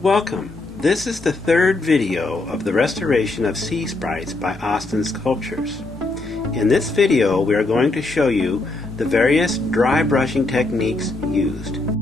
Welcome. This is the third video of the restoration of Sea Sprites by Austin Sculptures. In this video we are going to show you the various dry brushing techniques used.